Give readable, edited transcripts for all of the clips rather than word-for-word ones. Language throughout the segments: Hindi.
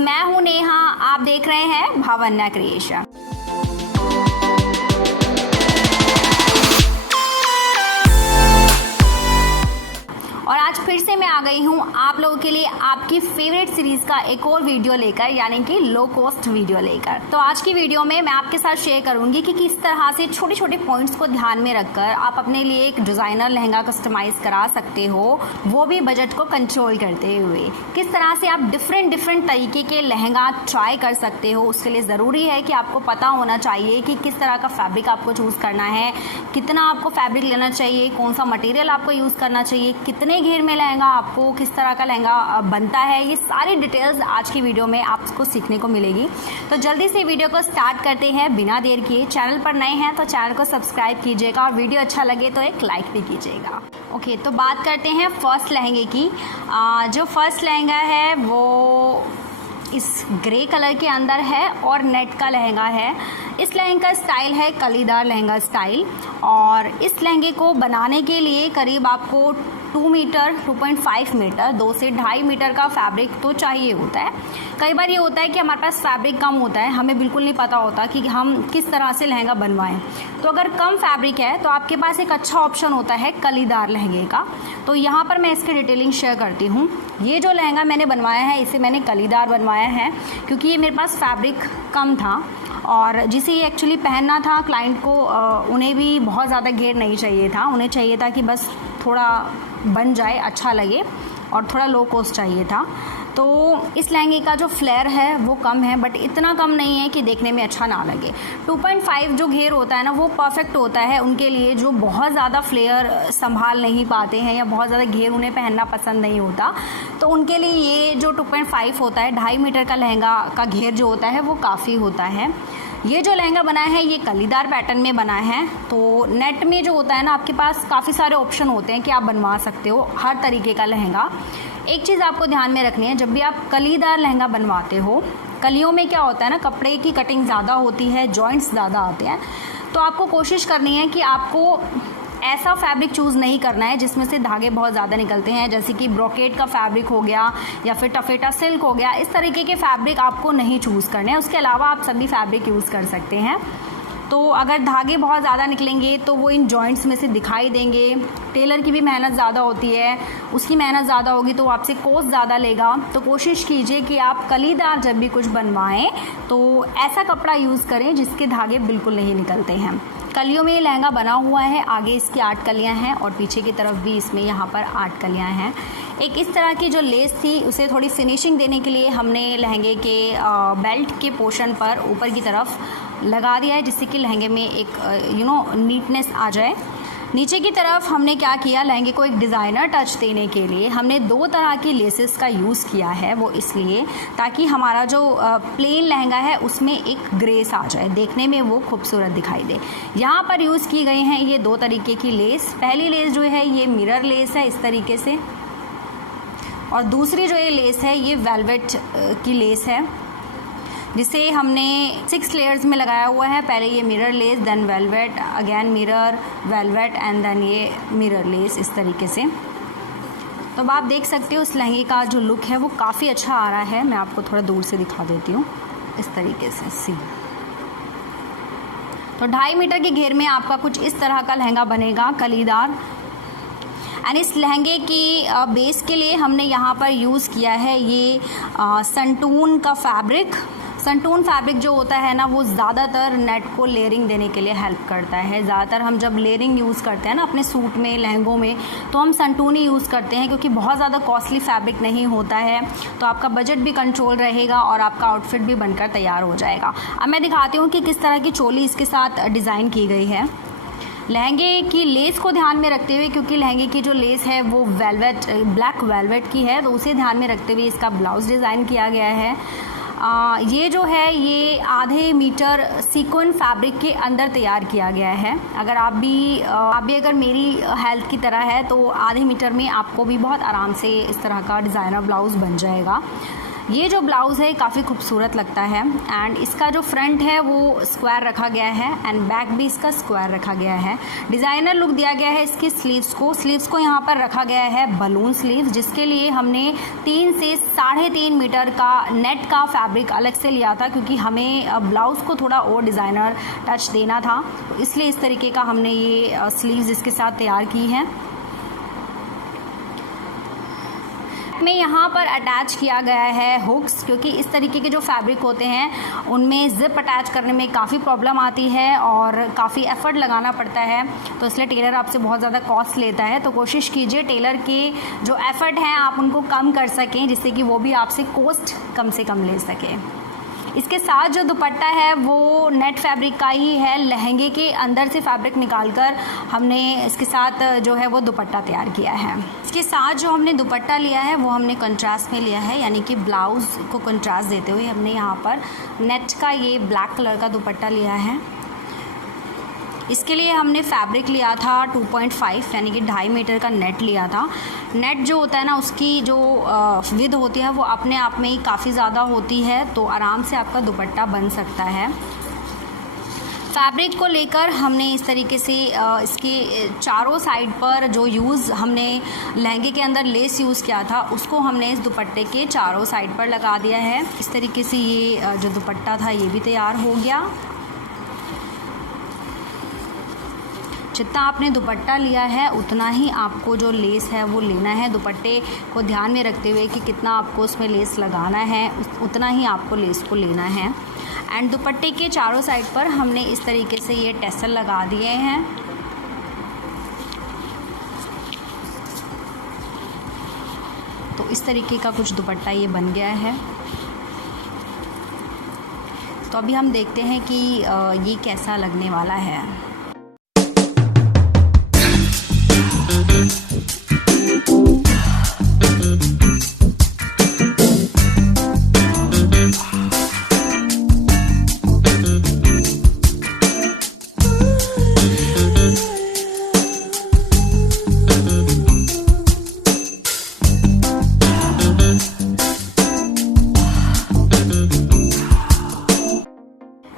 मैं हूं नेहा, आप देख रहे हैं भावन्या क्रिएशन। और आज फिर से मैं आ गई हूँ आप लोगों के लिए आपकी फेवरेट सीरीज का एक और वीडियो लेकर, यानी कि लो कॉस्ट वीडियो लेकर। तो आज की वीडियो में मैं आपके साथ शेयर करूंगी कि किस तरह से छोटे छोटे पॉइंट्स को ध्यान में रखकर आप अपने लिए एक डिजाइनर लहंगा कस्टमाइज करा सकते हो, वो भी बजट को कंट्रोल करते हुए। किस तरह से आप डिफरेंट तरीके के लहंगा ट्राई कर सकते हो। उसके लिए ज़रूरी है कि आपको पता होना चाहिए कि किस तरह का फैब्रिक आपको चूज़ करना है, कितना आपको फैब्रिक लेना चाहिए, कौन सा मटेरियल आपको यूज़ करना चाहिए, कितने घेर में लहंगा आपको, किस तरह का लहंगा बनता है। ये सारी डिटेल्स आज की वीडियो में आपको सीखने को मिलेगी। तो जल्दी से वीडियो को स्टार्ट करते हैं बिना देर किए। चैनल पर नए हैं तो चैनल को सब्सक्राइब कीजिएगा और वीडियो अच्छा लगे तो एक लाइक भी कीजिएगा। ओके, तो बात करते हैं फर्स्ट लहंगे की। जो फर्स्ट लहंगा है वो इस ग्रे कलर के अंदर है और नेट का लहंगा है। इस लहंगे का स्टाइल है कलीदार लहंगा स्टाइल। और इस लहंगे को बनाने के लिए करीब आपको 2 मीटर 2.5 मीटर 2 से 2.5 मीटर का फैब्रिक तो चाहिए होता है। कई बार ये होता है कि हमारे पास फैब्रिक कम होता है, हमें बिल्कुल नहीं पता होता कि हम किस तरह से लहंगा बनवाएं। तो अगर कम फैब्रिक है तो आपके पास एक अच्छा ऑप्शन होता है कलीदार लहंगे का। तो यहाँ पर मैं इसकी डिटेलिंग शेयर करती हूँ। ये जो लहंगा मैंने बनवाया है इसे मैंने कलीदार बनवाया है क्योंकि ये मेरे पास फैब्रिक कम था और जिसे ये एक्चुअली पहनना था क्लाइंट को, उन्हें भी बहुत ज़्यादा घेर नहीं चाहिए था। उन्हें चाहिए था कि बस थोड़ा बन जाए, अच्छा लगे, और थोड़ा लो कॉस्ट चाहिए था। तो इस लहंगे का जो फ्लेयर है वो कम है, बट इतना कम नहीं है कि देखने में अच्छा ना लगे। 2.5 जो घेर होता है ना वो परफेक्ट होता है उनके लिए जो बहुत ज़्यादा फ्लेयर संभाल नहीं पाते हैं या बहुत ज़्यादा घेर उन्हें पहनना पसंद नहीं होता। तो उनके लिए ये जो 2.5 होता है, 2.5 मीटर का लहंगा का घेर जो होता है वो काफ़ी होता है। ये जो लहंगा बना है ये कलीदार पैटर्न में बना है। तो नेट में जो होता है ना आपके पास काफ़ी सारे ऑप्शन होते हैं कि आप बनवा सकते हो हर तरीके का लहंगा। एक चीज़ आपको ध्यान में रखनी है, जब भी आप कलीदार लहंगा बनवाते हो, कलियों में क्या होता है ना, कपड़े की कटिंग ज़्यादा होती है, जॉइंट्स ज़्यादा आते हैं। तो आपको कोशिश करनी है कि आपको ऐसा फैब्रिक चूज़ नहीं करना है जिसमें से धागे बहुत ज़्यादा निकलते हैं, जैसे कि ब्रोकेट का फैब्रिक हो गया या फिर टफेटा सिल्क हो गया। इस तरीके के फैब्रिक आपको नहीं चूज़ करने हैं। उसके अलावा आप सभी फैब्रिक यूज़ कर सकते हैं। तो अगर धागे बहुत ज़्यादा निकलेंगे तो वो इन जॉइंट्स में से दिखाई देंगे। टेलर की भी मेहनत ज़्यादा होती है, उसकी मेहनत ज़्यादा होगी तो आपसे कॉस्ट ज़्यादा लेगा। तो कोशिश कीजिए कि आप कलीदार जब भी कुछ बनवाएं तो ऐसा कपड़ा यूज़ करें जिसके धागे बिल्कुल नहीं निकलते हैं। कलियों में ये लहंगा बना हुआ है, आगे इसकी 8 कलियाँ हैं और पीछे की तरफ भी इसमें यहाँ पर 8 कलियाँ हैं। एक इस तरह की जो लेस थी उसे थोड़ी फिनिशिंग देने के लिए हमने लहंगे के बेल्ट के पोर्शन पर ऊपर की तरफ लगा दिया है, जिससे कि लहंगे में एक नीटनेस आ जाए। नीचे की तरफ हमने क्या किया, लहंगे को एक डिज़ाइनर टच देने के लिए हमने 2 तरह की लेसेस का यूज़ किया है। वो इसलिए ताकि हमारा जो प्लेन लहंगा है उसमें एक ग्रेस आ जाए, देखने में वो खूबसूरत दिखाई दे। यहाँ पर यूज़ की गई हैं ये 2 तरीके की लेस। पहली लेस जो है ये मिरर लेस है इस तरीके से, और दूसरी जो ये लेस है ये वेलवेट की लेस है, जिसे हमने 6 लेयर्स में लगाया हुआ है। पहले ये mirror less, then velvet, again mirror, velvet and then ये मिरर लेस, इस तरीके से। तो अब आप देख सकते हो इस लहंगे का जो लुक है वो काफ़ी अच्छा आ रहा है। मैं आपको थोड़ा दूर से दिखा देती हूँ इस तरीके से। सी तो 2.5 मीटर के घेर में आपका कुछ इस तरह का लहंगा बनेगा कलीदार। एंड इस लहंगे की बेस के लिए हमने यहाँ पर यूज़ किया है ये संटून का फैब्रिक। संटून फैब्रिक जो होता है ना वो ज़्यादातर नेट को लेयरिंग देने के लिए हेल्प करता है। ज़्यादातर हम जब लेयरिंग यूज़ करते हैं ना अपने सूट में, लहंगों में, तो हम संटून ही यूज़ करते हैं क्योंकि बहुत ज़्यादा कॉस्टली फैब्रिक नहीं होता है। तो आपका बजट भी कंट्रोल रहेगा और आपका आउटफिट भी बनकर तैयार हो जाएगा। अब मैं दिखाती हूँ कि किस तरह की चोली इसके साथ डिज़ाइन की गई है। लहंगे की लेस को ध्यान में रखते हुए, क्योंकि लहंगे की जो लेस है वो वेलवेट, ब्लैक वेलवेट की है, तो उसे ध्यान में रखते हुए इसका ब्लाउज डिज़ाइन किया गया है। ये जो है ये 1/2 मीटर सीक्वेंस फैब्रिक के अंदर तैयार किया गया है। अगर आप भी अगर मेरी हेल्थ की तरह है तो 1/2 मीटर में आपको भी बहुत आराम से इस तरह का डिज़ाइनर ब्लाउज़ बन जाएगा। ये जो ब्लाउज़ है काफ़ी खूबसूरत लगता है एंड इसका जो फ्रंट है वो स्क्वायर रखा गया है एंड बैक भी इसका स्क्वायर रखा गया है। डिज़ाइनर लुक दिया गया है इसकी स्लीव्स को यहाँ पर रखा गया है बलून स्लीव्स, जिसके लिए हमने 3 से 3.5 मीटर का नेट का फैब्रिक अलग से लिया था, क्योंकि हमें ब्लाउज़ को थोड़ा और डिज़ाइनर टच देना था, तो इसलिए इस तरीके का हमने ये स्लीव्स इसके साथ तैयार की हैं। में यहाँ पर अटैच किया गया है हुक्स, क्योंकि इस तरीके के जो फैब्रिक होते हैं उनमें जिप अटैच करने में काफ़ी प्रॉब्लम आती है और काफ़ी एफर्ट लगाना पड़ता है, तो इसलिए टेलर आपसे बहुत ज़्यादा कॉस्ट लेता है। तो कोशिश कीजिए टेलर के जो एफर्ट हैं आप उनको कम कर सकें, जिससे कि वो भी आपसे कॉस्ट कम से कम ले सके। इसके साथ जो दुपट्टा है वो नेट फैब्रिक का ही है, लहंगे के अंदर से फैब्रिक निकालकर हमने इसके साथ जो है वो दुपट्टा तैयार किया है। इसके साथ जो हमने दुपट्टा लिया है वो हमने कंट्रास्ट में लिया है, यानी कि ब्लाउज़ को कंट्रास्ट देते हुए हमने यहाँ पर नेट का ये ब्लैक कलर का दुपट्टा लिया है। इसके लिए हमने फैब्रिक लिया था 2.5 यानी कि 2.5 मीटर का नेट लिया था। नेट जो होता है ना उसकी जो विड्थ होती है वो अपने आप में ही काफ़ी ज़्यादा होती है, तो आराम से आपका दुपट्टा बन सकता है। फैब्रिक को लेकर हमने इस तरीके से इसके चारों साइड पर जो यूज़ हमने लहंगे के अंदर लेस यूज़ किया था उसको हमने इस दुपट्टे के चारों साइड पर लगा दिया है। इस तरीके से ये जो दुपट्टा था ये भी तैयार हो गया। जितना आपने दुपट्टा लिया है उतना ही आपको जो लेस है वो लेना है। दुपट्टे को ध्यान में रखते हुए कि कितना आपको उसमें लेस लगाना है उतना ही आपको लेस को लेना है। एंड दुपट्टे के चारों साइड पर हमने इस तरीके से ये टेसल लगा दिए हैं। तो इस तरीके का कुछ दुपट्टा ये बन गया है। तो अभी हम देखते हैं कि ये कैसा लगने वाला है।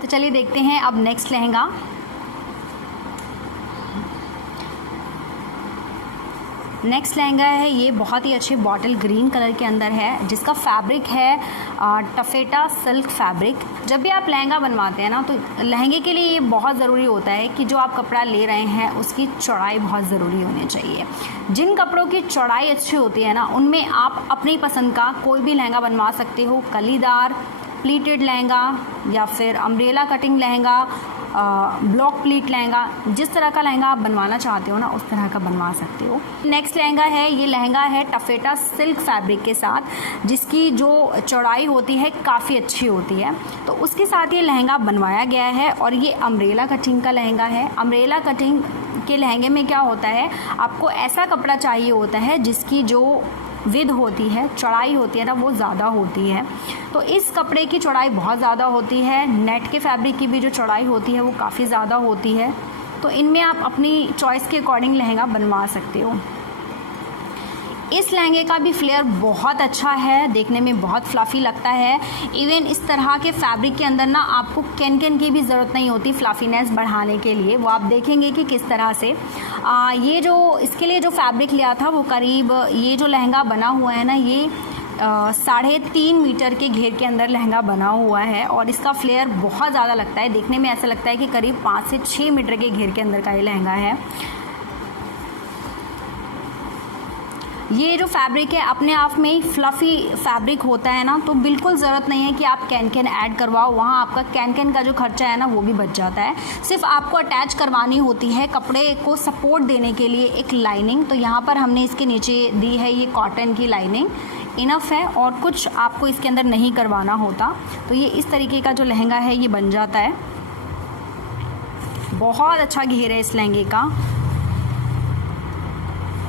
तो चलिए देखते हैं अब नेक्स्ट लहंगा। नेक्स्ट लहंगा है ये बहुत ही अच्छे बॉटल ग्रीन कलर के अंदर है, जिसका फैब्रिक है टफेटा सिल्क फैब्रिक। जब भी आप लहंगा बनवाते हैं ना तो लहंगे के लिए ये बहुत ज़रूरी होता है कि जो आप कपड़ा ले रहे हैं उसकी चौड़ाई बहुत ज़रूरी होनी चाहिए। जिन कपड़ों की चौड़ाई अच्छी होती है ना उनमें आप अपनी पसंद का कोई भी लहंगा बनवा सकते हो। कलीदार, प्लीटेड लहंगा या फिर umbrella cutting lehenga, block pleat lehenga, जिस तरह का लहंगा आप बनवाना चाहते हो ना उस तरह का बनवा सकते हो। नेक्स्ट लहंगा है ये लहंगा है टफेटा सिल्क फैब्रिक के साथ, जिसकी जो चौड़ाई होती है काफ़ी अच्छी होती है, तो उसके साथ ये लहंगा बनवाया गया है। और ये अम्ब्रेला कटिंग का लहंगा है। अम्ब्रेला कटिंग के लहंगे में क्या होता है, आपको ऐसा कपड़ा चाहिए होता है जिसकी जो विड्थ होती है, चौड़ाई होती है ना वो ज़्यादा होती है। तो इस कपड़े की चौड़ाई बहुत ज़्यादा होती है। नेट के फैब्रिक की भी जो चौड़ाई होती है वो काफ़ी ज़्यादा होती है। तो इनमें आप अपनी चॉइस के अकॉर्डिंग लहंगा बनवा सकते हो। इस लहंगे का भी फ्लेयर बहुत अच्छा है, देखने में बहुत फ्लफ़ी लगता है। इवन इस तरह के फैब्रिक के अंदर ना आपको कैन की भी ज़रूरत नहीं होती फ्लफ़ीनेस बढ़ाने के लिए। वो आप देखेंगे कि किस तरह से ये जो इसके लिए जो फैब्रिक लिया था वो करीब ये जो लहंगा बना हुआ है ना ये 3.5 मीटर के घेर के अंदर लहंगा बना हुआ है। और इसका फ्लेयर बहुत ज़्यादा लगता है, देखने में ऐसा लगता है कि करीब 5 से 6 मीटर के घेर के अंदर का ये लहंगा है। ये जो फैब्रिक है अपने आप में ही फ्लफ़ी फैब्रिक होता है ना, तो बिल्कुल ज़रूरत नहीं है कि आप कैन ऐड करवाओ। वहाँ आपका कैन का जो खर्चा है ना वो भी बच जाता है। सिर्फ आपको अटैच करवानी होती है कपड़े को सपोर्ट देने के लिए एक लाइनिंग। तो यहाँ पर हमने इसके नीचे दी है ये कॉटन की लाइनिंग, इनफ है और कुछ आपको इसके अंदर नहीं करवाना होता। तो ये इस तरीके का जो लहंगा है ये बन जाता है। बहुत अच्छा घेर है इस लहंगे का।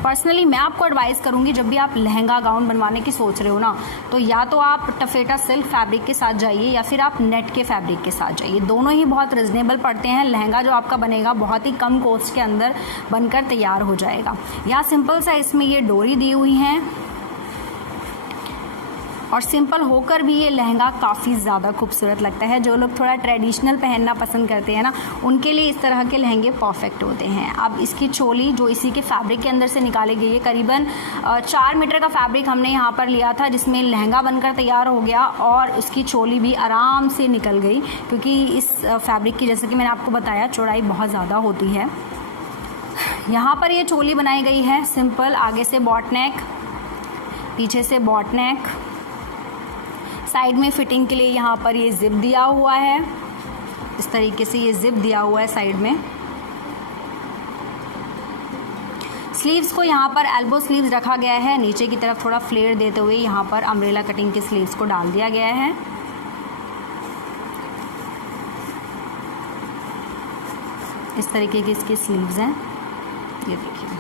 पर्सनली मैं आपको एडवाइस करूंगी जब भी आप लहंगा गाउन बनवाने की सोच रहे हो ना, तो या तो आप टफेटा सिल्क फैब्रिक के साथ जाइए या फिर आप नेट के फैब्रिक के साथ जाइए। दोनों ही बहुत रिजनेबल पड़ते हैं। लहंगा जो आपका बनेगा बहुत ही कम कॉस्ट के अंदर बनकर तैयार हो जाएगा। यहाँ सिंपल सा इसमें ये डोरी दी हुई है और सिंपल होकर भी ये लहंगा काफ़ी ज़्यादा खूबसूरत लगता है। जो लोग थोड़ा ट्रेडिशनल पहनना पसंद करते हैं ना, उनके लिए इस तरह के लहंगे परफेक्ट होते हैं। अब इसकी चोली जो इसी के फैब्रिक के अंदर से निकाली गई है, करीबन 4 मीटर का फैब्रिक हमने यहाँ पर लिया था, जिसमें लहंगा बनकर तैयार हो गया और उसकी चोली भी आराम से निकल गई, क्योंकि इस फैब्रिक की, जैसे कि मैंने आपको बताया, चौड़ाई बहुत ज़्यादा होती है। यहाँ पर ये चोली बनाई गई है सिंपल, आगे से बॉट नेक, पीछे से बॉट नेक, साइड में फिटिंग के लिए यहाँ पर ये जिप दिया हुआ है। इस तरीके से ये जिप दिया हुआ है साइड में। स्लीव्स को यहाँ पर एल्बो स्लीव्स रखा गया है, नीचे की तरफ थोड़ा फ्लेयर देते हुए यहाँ पर अम्ब्रेला कटिंग के स्लीव्स को डाल दिया गया है। इस तरीके की इसकी स्लीव्स हैं, ये देखिए।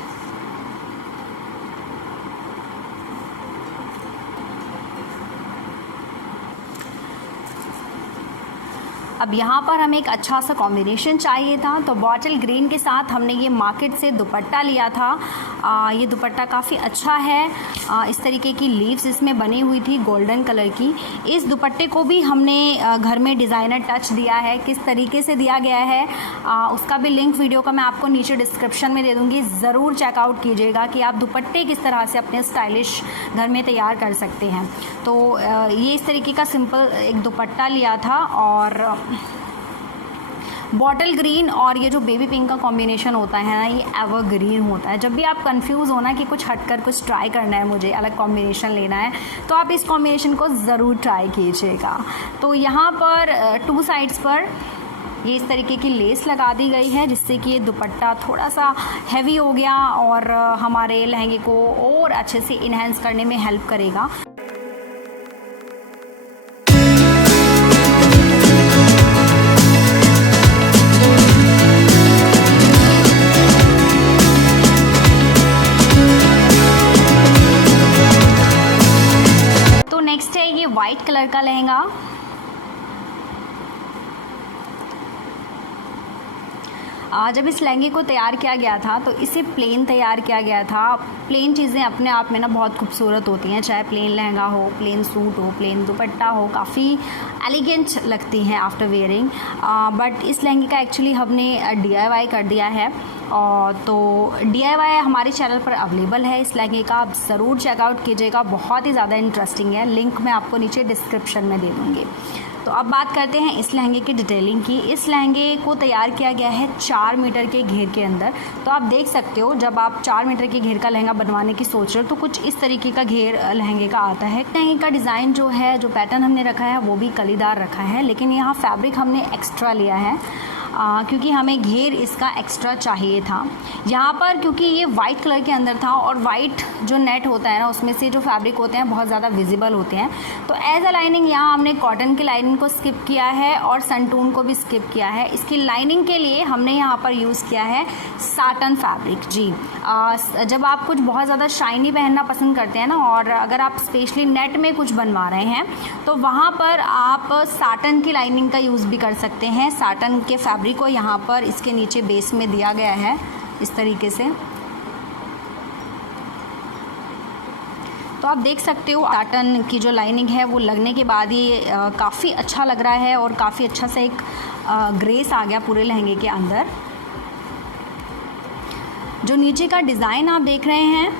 अब यहाँ पर हमें एक अच्छा सा कॉम्बिनेशन चाहिए था, तो बॉटल ग्रीन के साथ हमने ये मार्केट से दुपट्टा लिया था। ये दुपट्टा काफ़ी अच्छा है। इस तरीके की लीव्स इसमें बनी हुई थी गोल्डन कलर की। इस दुपट्टे को भी हमने घर में डिज़ाइनर टच दिया है। किस तरीके से दिया गया है उसका भी लिंक वीडियो का मैं आपको नीचे डिस्क्रिप्शन में दे दूँगी। ज़रूर चेकआउट कीजिएगा कि आप दुपट्टे किस तरह से अपने स्टाइलिश घर में तैयार कर सकते हैं। तो ये इस तरीके का सिंपल एक दुपट्टा लिया था, और बॉटल ग्रीन और ये जो बेबी पिंक का कॉम्बिनेशन होता है ना, ये एवरग्रीन होता है। जब भी आप कंफ्यूज हो ना कि कुछ हटकर कुछ ट्राई करना है, मुझे अलग कॉम्बिनेशन लेना है, तो आप इस कॉम्बिनेशन को ज़रूर ट्राई कीजिएगा। तो यहाँ पर 2 साइड्स पर ये इस तरीके की लेस लगा दी गई है, जिससे कि ये दुपट्टा थोड़ा सा हैवी हो गया और हमारे लहंगे को और अच्छे से इन्हेंस करने में हेल्प करेगा। नेक्स्ट है ये वाइट कलर का लहंगा। जब इस लहंगे को तैयार किया गया था तो इसे प्लेन तैयार किया गया था। प्लेन चीज़ें अपने आप में ना बहुत खूबसूरत होती हैं, चाहे प्लेन लहंगा हो, प्लेन सूट हो, प्लेन दुपट्टा हो, काफ़ी एलिगेंट लगती हैं आफ्टर वेयरिंग। बट इस लहंगे का एक्चुअली हमने DIY कर दिया है, और तो DIY हमारे चैनल पर अवेलेबल है। इस लहंगे का आप ज़रूर चेकआउट कीजिएगा, बहुत ही ज़्यादा इंटरेस्टिंग है। लिंक मैं आपको नीचे डिस्क्रिप्शन में दे दूँगी। तो अब बात करते हैं इस लहंगे की डिटेलिंग की। इस लहंगे को तैयार किया गया है 4 मीटर के घेर के अंदर। तो आप देख सकते हो, जब आप 4 मीटर के घेर का लहंगा बनवाने की सोच रहे हो तो कुछ इस तरीके का घेर लहंगे का आता है। लहंगे का डिज़ाइन जो है, जो पैटर्न हमने रखा है वो भी कलीदार रखा है, लेकिन यहाँ फैब्रिक हमने एक्स्ट्रा लिया है क्योंकि हमें घेर इसका एक्स्ट्रा चाहिए था। यहाँ पर क्योंकि ये वाइट कलर के अंदर था, और वाइट जो नेट होता है ना, उसमें से जो फैब्रिक होते हैं बहुत ज़्यादा विजिबल होते हैं, तो एज अ लाइनिंग यहाँ हमने कॉटन की लाइनिंग को स्किप किया है और संटून को भी स्किप किया है। इसकी लाइनिंग के लिए हमने यहाँ पर यूज़ किया है साटन फैब्रिक। जी, जब आप कुछ बहुत ज़्यादा शाइनी पहनना पसंद करते हैं ना, और अगर आप स्पेशली नेट में कुछ बनवा रहे हैं, तो वहाँ पर आप साटन की लाइनिंग का यूज़ भी कर सकते हैं। साटन के फैब्रिक को यहाँ पर इसके नीचे बेस में दिया गया है इस तरीके से। तो आप देख सकते हो साटन की जो लाइनिंग है वो लगने के बाद ये काफ़ी अच्छा लग रहा है, और काफ़ी अच्छा सा एक ग्रेस आ गया पूरे लहंगे के अंदर। जो नीचे का डिज़ाइन आप देख रहे हैं,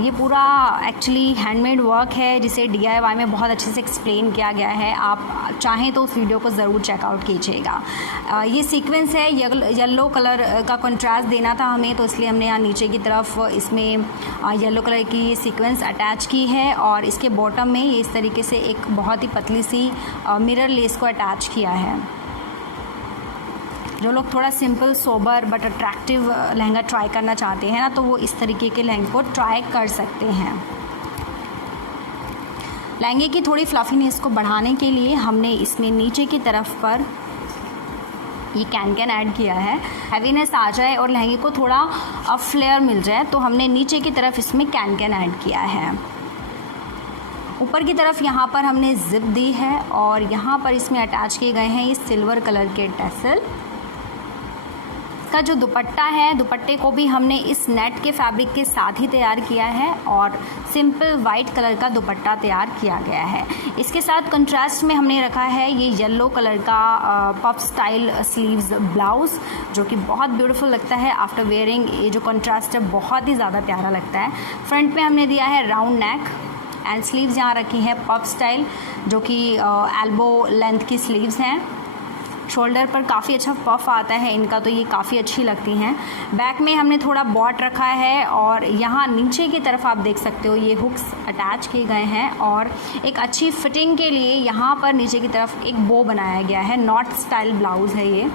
ये पूरा एक्चुअली हैंडमेड वर्क है, जिसे DIY में बहुत अच्छे से एक्सप्लेन किया गया है। आप चाहें तो उस वीडियो को ज़रूर चेकआउट कीजिएगा। ये सीक्वेंस है, येलो कलर का कंट्रास्ट देना था हमें, तो इसलिए हमने यहाँ नीचे की तरफ इसमें येलो कलर की ये सीक्वेंस अटैच की है, और इसके बॉटम में ये इस तरीके से एक बहुत ही पतली सी मिरर लेस को अटैच किया है। जो लोग थोड़ा simple sober but attractive lehenga try करना चाहते हैं ना, तो वो इस तरीके के लहंगे को ट्राई कर सकते हैं। लहंगे की थोड़ी फ्लफीनेस को बढ़ाने के लिए हमने इसमें नीचे की तरफ पर ये कैन ऐड किया है। हैवीनेस आ जाए और लहंगे को थोड़ा फ्लेयर मिल जाए, तो हमने नीचे की तरफ इसमें कैन ऐड किया है। ऊपर की तरफ यहाँ पर हमने जिप दी है, और यहाँ पर इसमें अटैच किए गए हैं ये सिल्वर कलर के टैसल। इसका जो दुपट्टा है, दुपट्टे को भी हमने इस नेट के फैब्रिक के साथ ही तैयार किया है और सिंपल वाइट कलर का दुपट्टा तैयार किया गया है। इसके साथ कंट्रास्ट में हमने रखा है ये येलो कलर का पफ स्टाइल स्लीव्स ब्लाउज़, जो कि बहुत ब्यूटीफुल लगता है आफ्टर वेयरिंग। ये जो कंट्रास्ट है बहुत ही ज़्यादा प्यारा लगता है। फ्रंट में हमने दिया है राउंड नेक एंड स्लीव्स यहाँ रखी हैं पफ स्टाइल, जो कि एल्बो लेंथ की स्लीव्स हैं। शोल्डर पर काफ़ी अच्छा पफ आता है इनका, तो ये काफ़ी अच्छी लगती हैं। बैक में हमने थोड़ा बॉट रखा है और यहाँ नीचे की तरफ आप देख सकते हो ये हुक्स अटैच किए गए हैं और एक अच्छी फिटिंग के लिए यहाँ पर नीचे की तरफ एक बो बनाया गया है। नॉट स्टाइल ब्लाउज़ है ये।